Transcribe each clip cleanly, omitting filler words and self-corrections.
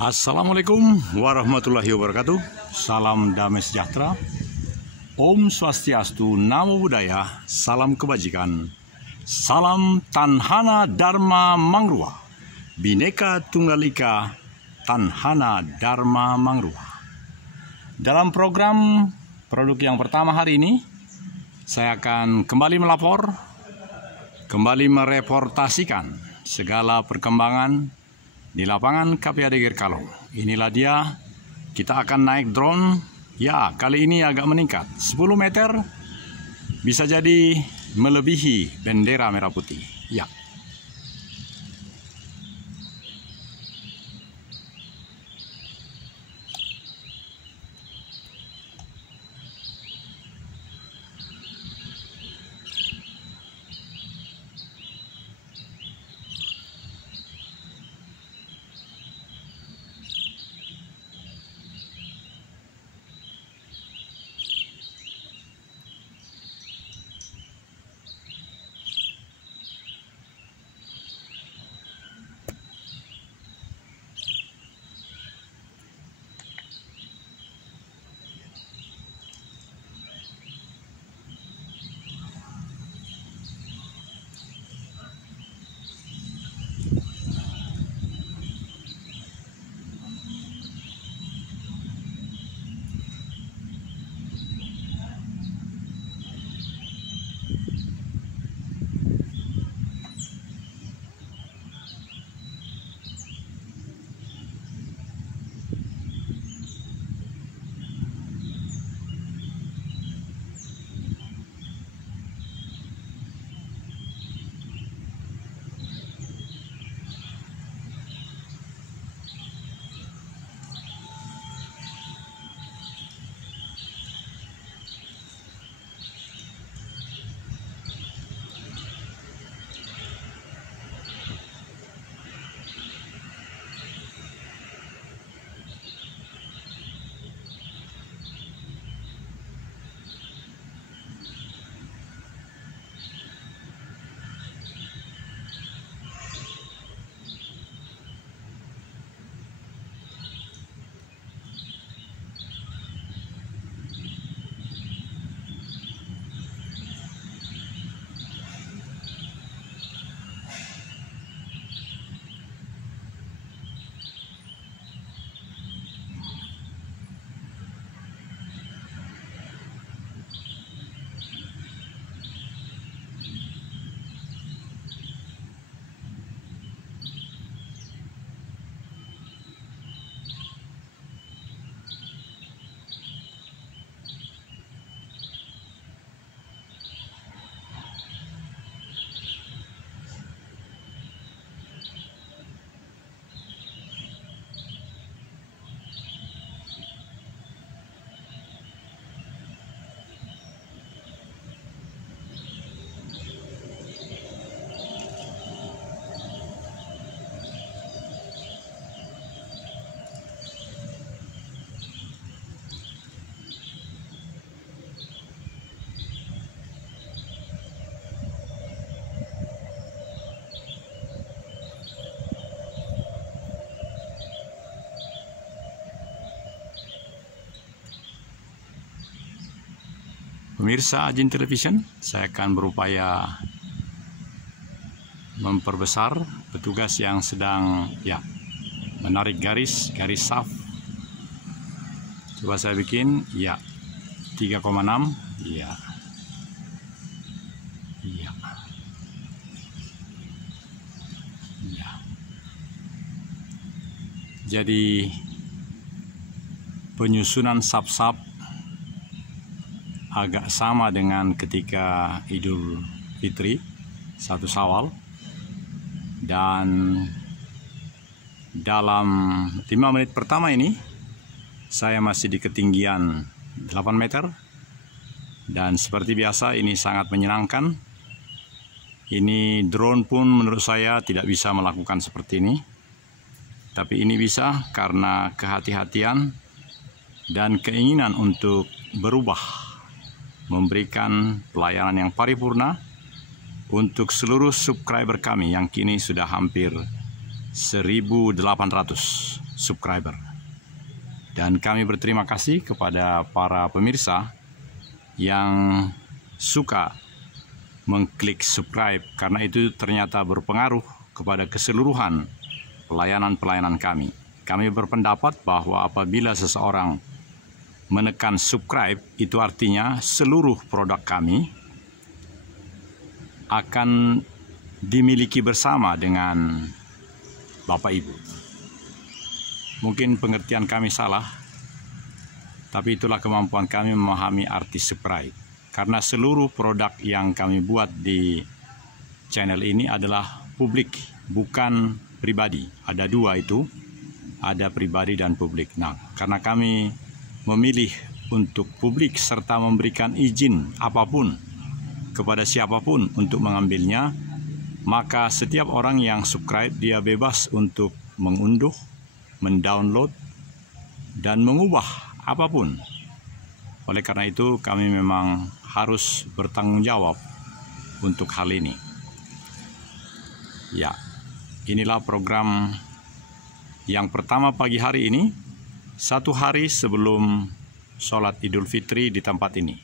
Assalamualaikum warahmatullahi wabarakatuh. Salam damai sejahtera. Om Swastiastu, Namo Buddhaya, salam kebajikan. Salam Tanhana Dharma Mangrua. Bhinneka Tunggal Ika, Tanhana Dharma Mangrua. Dalam program produk yang pertama hari ini, saya akan kembali melapor, kembali mereportasikan segala perkembangan di lapangan KPAD Gerkalong. Inilah dia, kita akan naik drone. Ya, kali ini agak meningkat 10 meter, bisa jadi melebihi bendera merah putih. Ya. Pemirsa Ajin Television, saya akan berupaya memperbesar petugas yang sedang menarik garis saf. Coba saya bikin 3,6 ya. Jadi penyusunan sap-sap agak sama dengan ketika Idul Fitri 1 Syawal, dan dalam 5 menit pertama ini saya masih di ketinggian 8 meter, dan seperti biasa ini sangat menyenangkan. Ini drone pun menurut saya tidak bisa melakukan seperti ini, tapi ini bisa karena kehati-hatian dan keinginan untuk berubah, memberikan pelayanan yang paripurna untuk seluruh subscriber kami yang kini sudah hampir 1.800 subscriber. Dan kami berterima kasih kepada para pemirsa yang suka mengklik subscribe, karena itu ternyata berpengaruh kepada keseluruhan pelayanan-pelayanan kami. Kami berpendapat bahwa apabila seseorang menekan subscribe, itu artinya seluruh produk kami akan dimiliki bersama dengan Bapak Ibu. Mungkin pengertian kami salah, tapi itulah kemampuan kami memahami arti subscribe. Karena seluruh produk yang kami buat di channel ini adalah publik, bukan pribadi. Ada dua itu, ada pribadi dan publik. Nah, karena kami memilih untuk publik serta memberikan izin apapun kepada siapapun untuk mengambilnya, maka setiap orang yang subscribe dia bebas untuk mengunduh, mendownload, dan mengubah apapun. Oleh karena itu kami memang harus bertanggung jawab untuk hal ini. Ya, inilah program yang pertama pagi hari ini, satu hari sebelum sholat Idul Fitri di tempat ini.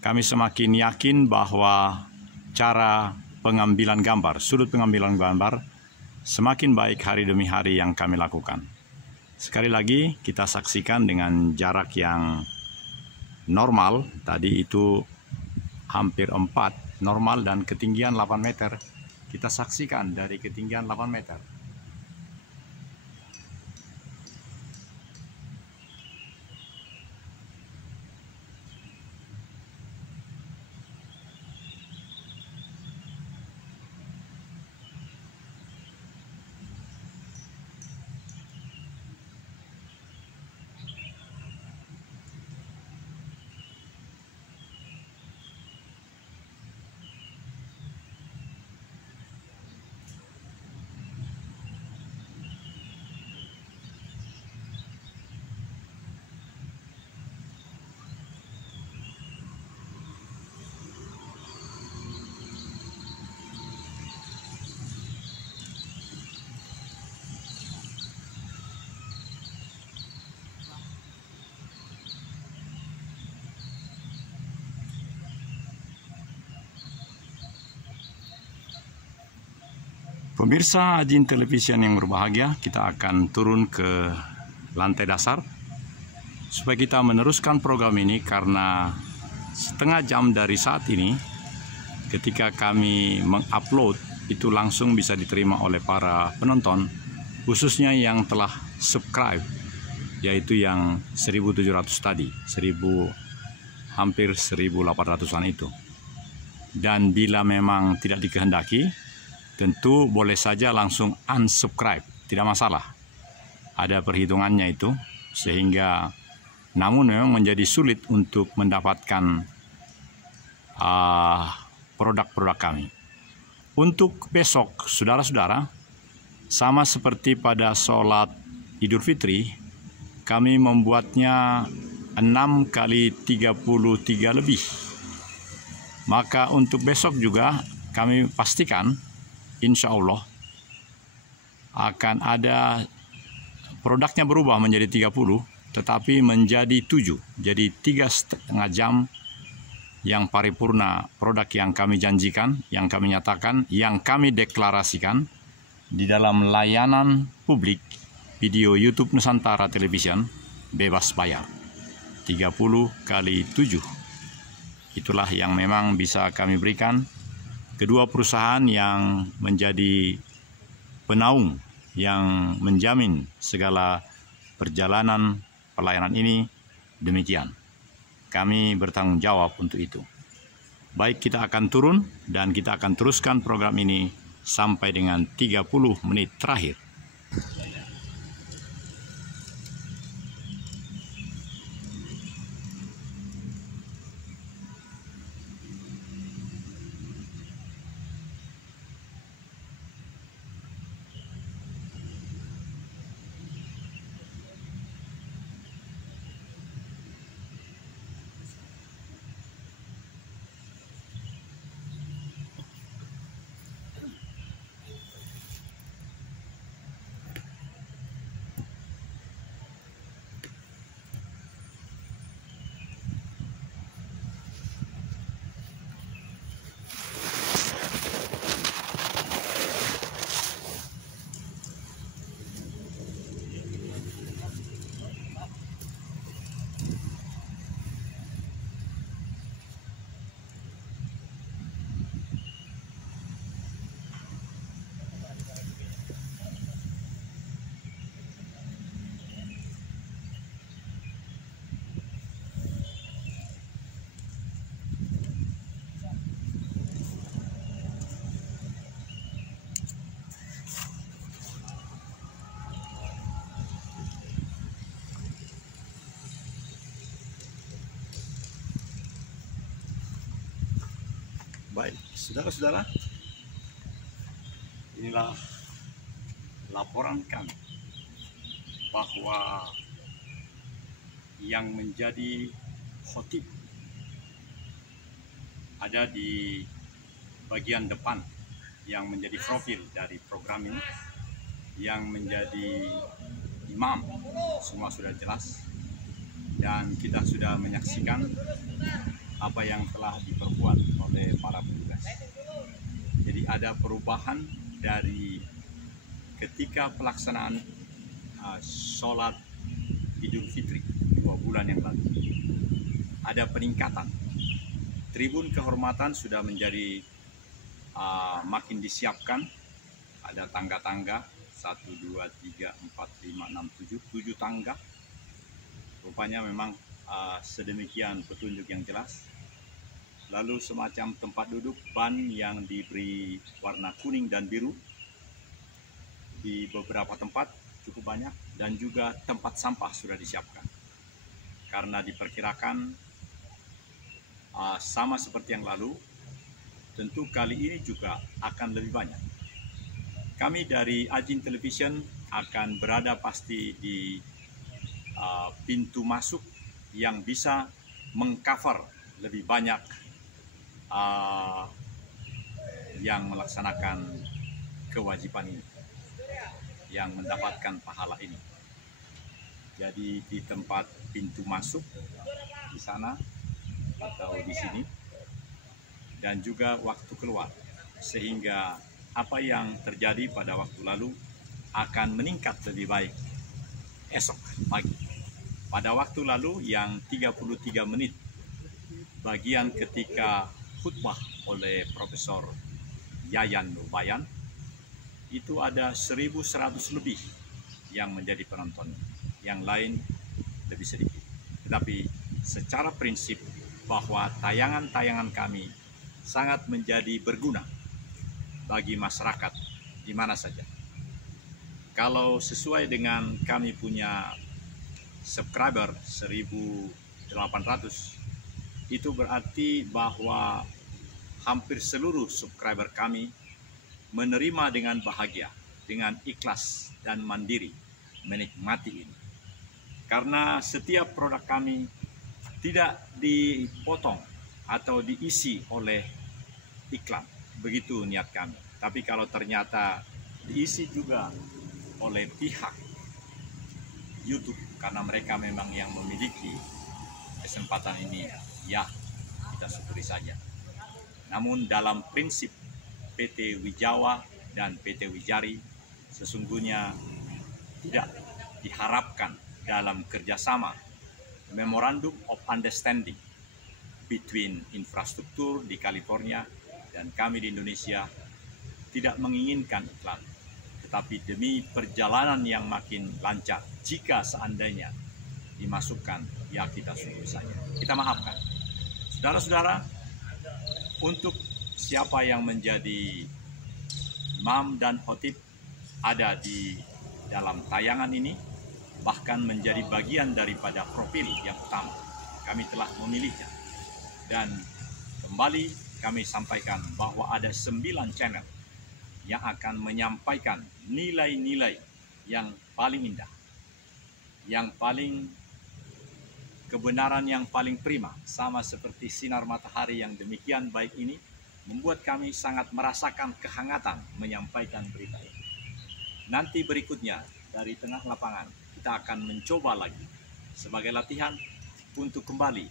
Kami semakin yakin bahwa cara pengambilan gambar, sudut pengambilan gambar semakin baik hari demi hari yang kami lakukan. Sekali lagi kita saksikan dengan jarak yang normal, tadi itu hampir 4 normal dan ketinggian 8 meter. Kita saksikan dari ketinggian 8 meter. Pemirsa Ajin Television yang berbahagia, kita akan turun ke lantai dasar supaya kita meneruskan program ini, karena setengah jam dari saat ini ketika kami mengupload itu langsung bisa diterima oleh para penonton, khususnya yang telah subscribe, yaitu yang 1.700 tadi, hampir 1.800-an itu. Dan bila memang tidak dikehendaki, tentu boleh saja langsung unsubscribe, tidak masalah. Ada perhitungannya itu, sehingga namun memang menjadi sulit untuk mendapatkan produk-produk kami. Untuk besok, saudara-saudara, sama seperti pada sholat Idul Fitri, kami membuatnya 6 kali 33 lebih. Maka untuk besok juga kami pastikan insya Allah akan ada produknya berubah menjadi 30, tetapi menjadi 7. Jadi 3,5 jam yang paripurna produk yang kami janjikan, yang kami nyatakan, yang kami deklarasikan di dalam layanan publik video YouTube Nusantara Television bebas bayar. 30 kali 7. Itulah yang memang bisa kami berikan. Kedua perusahaan yang menjadi penaung yang menjamin segala perjalanan pelayanan ini demikian. Kami bertanggung jawab untuk itu. Baik, kita akan turun dan kita akan teruskan program ini sampai dengan 30 menit terakhir. Baik, saudara-saudara, inilah laporan kami bahwa yang menjadi khotib ada di bagian depan yang menjadi profil dari program ini, yang menjadi imam semua sudah jelas, dan kita sudah menyaksikan apa yang telah diperbuat oleh para petugas. Jadi ada perubahan dari ketika pelaksanaan sholat Idul Fitri 2 bulan yang lalu. Ada peningkatan. Tribun kehormatan sudah menjadi makin disiapkan. Ada tangga-tangga 1, 2, 3, 4, 5, 6, 7 tangga. Rupanya memang sedemikian petunjuk yang jelas. Lalu semacam tempat duduk ban yang diberi warna kuning dan biru di beberapa tempat cukup banyak, dan juga tempat sampah sudah disiapkan karena diperkirakan sama seperti yang lalu, tentu kali ini juga akan lebih banyak. Kami dari Ajin Television akan berada pasti di pintu masuk yang bisa mengcover lebih banyak yang melaksanakan kewajiban ini, yang mendapatkan pahala ini. Jadi di tempat pintu masuk di sana atau di sini, dan juga waktu keluar, sehingga apa yang terjadi pada waktu lalu akan meningkat lebih baik esok pagi. Pada waktu lalu yang 33 menit bagian ketika khutbah oleh Profesor Yayan Nurbayan, itu ada 1.100 lebih yang menjadi penonton, yang lain lebih sedikit. Tetapi secara prinsip bahwa tayangan-tayangan kami sangat menjadi berguna bagi masyarakat di mana saja. Kalau sesuai dengan kami punya subscriber 1.800, itu berarti bahwa hampir seluruh subscriber kami menerima dengan bahagia, dengan ikhlas dan mandiri menikmati ini. Karena setiap produk kami tidak dipotong atau diisi oleh iklan, begitu niat kami. Tapi kalau ternyata diisi juga oleh pihak YouTube, karena mereka memang yang memiliki kesempatan ini, ya kita syukuri saja. Namun dalam prinsip PT Wijawa dan PT Wijari sesungguhnya tidak diharapkan dalam kerjasama Memorandum of Understanding between infrastruktur di California dan kami di Indonesia, tidak menginginkan iklan, tetapi demi perjalanan yang makin lancar, jika seandainya dimasukkan, ya kita syukur saja, kita maafkan. Saudara-saudara, untuk siapa yang menjadi imam dan khotib ada di dalam tayangan ini, bahkan menjadi bagian daripada profil yang utama, kami telah memilihnya. Dan kembali kami sampaikan bahwa ada 9 channel yang akan menyampaikan nilai-nilai yang paling indah, yang paling kebenaran yang paling prima, sama seperti sinar matahari yang demikian baik ini, membuat kami sangat merasakan kehangatan menyampaikan berita ini. Nanti berikutnya dari tengah lapangan kita akan mencoba lagi sebagai latihan untuk kembali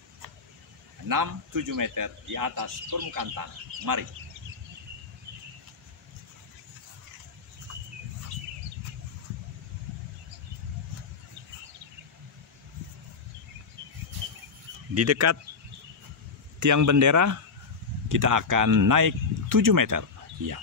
6-7 meter di atas permukaan tanah. Mari. Di dekat tiang bendera kita akan naik 7 meter. Ya.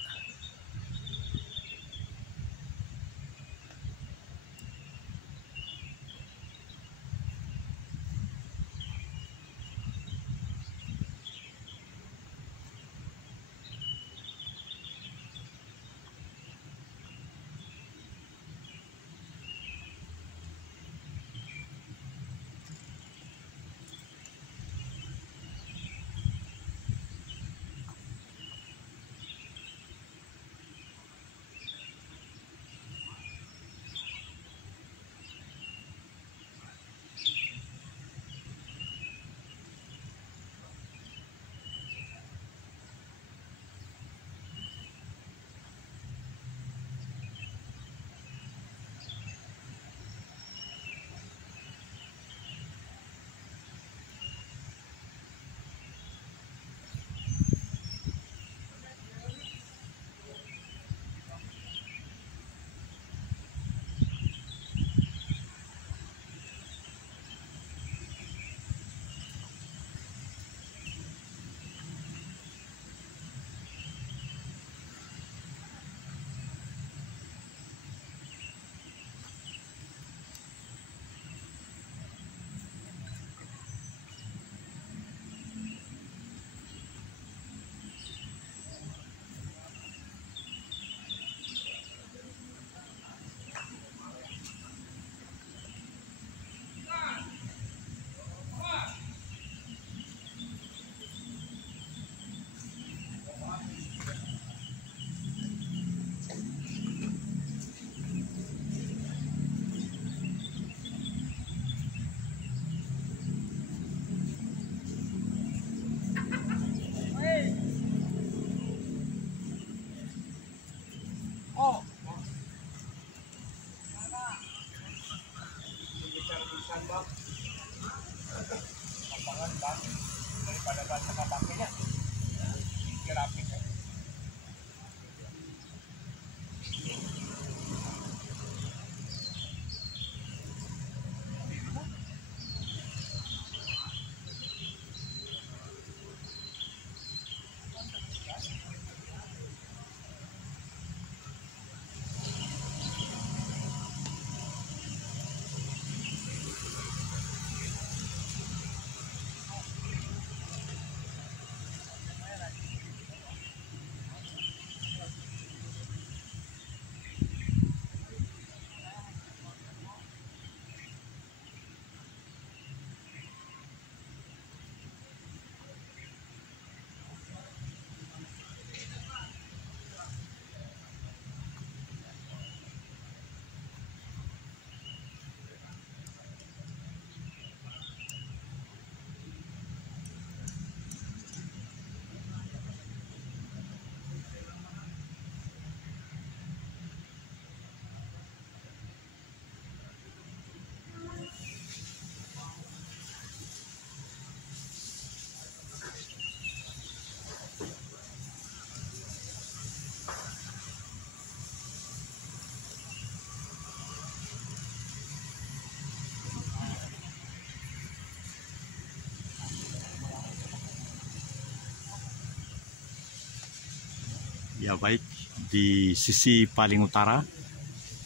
Ya baik, di sisi paling utara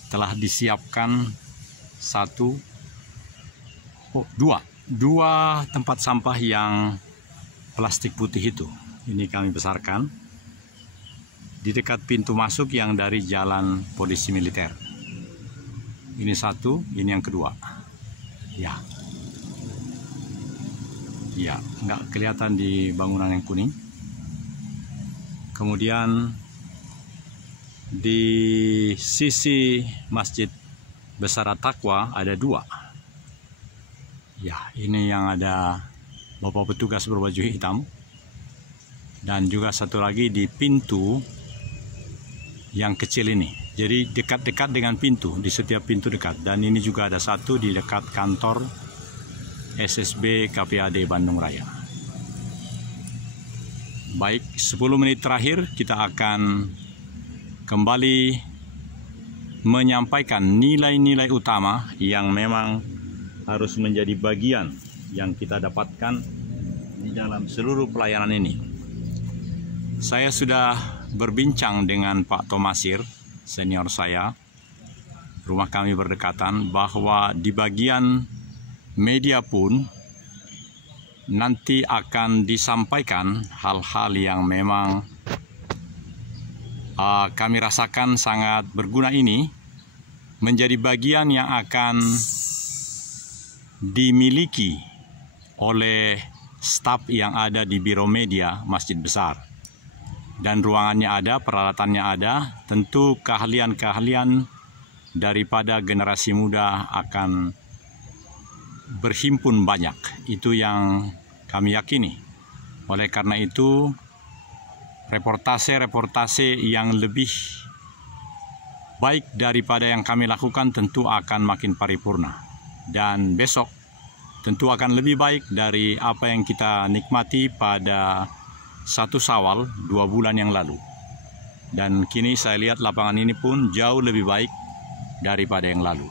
telah disiapkan dua tempat sampah yang plastik putih itu. Ini kami besarkan di dekat pintu masuk yang dari jalan polisi militer. Ini satu, ini yang kedua. Ya, nggak kelihatan di bangunan yang kuning. Kemudian di sisi Masjid Besar At-Taqwa ada dua. Ya, ini yang ada bapak petugas berbaju hitam. Dan juga satu lagi di pintu yang kecil ini. Jadi dekat-dekat dengan pintu, di setiap pintu dekat. Dan ini juga ada satu di dekat kantor SSB KPAD Bandung Raya. Baik, 10 menit terakhir kita akan kembali menyampaikan nilai-nilai utama yang memang harus menjadi bagian yang kita dapatkan di dalam seluruh pelayanan ini. Saya sudah berbincang dengan Pak Tomasir, senior saya, rumah kami berdekatan, bahwa di bagian media pun nanti akan disampaikan hal-hal yang memang kami rasakan sangat berguna ini menjadi bagian yang akan dimiliki oleh staf yang ada di Biro Media Masjid Besar. Dan ruangannya ada, peralatannya ada, tentu keahlian-keahlian daripada generasi muda akan berhimpun banyak. Itu yang kami yakini. Oleh karena itu, reportase yang lebih baik daripada yang kami lakukan tentu akan makin paripurna. Dan besok tentu akan lebih baik dari apa yang kita nikmati pada 1 Syawal 2 bulan yang lalu. Dan kini saya lihat lapangan ini pun jauh lebih baik daripada yang lalu.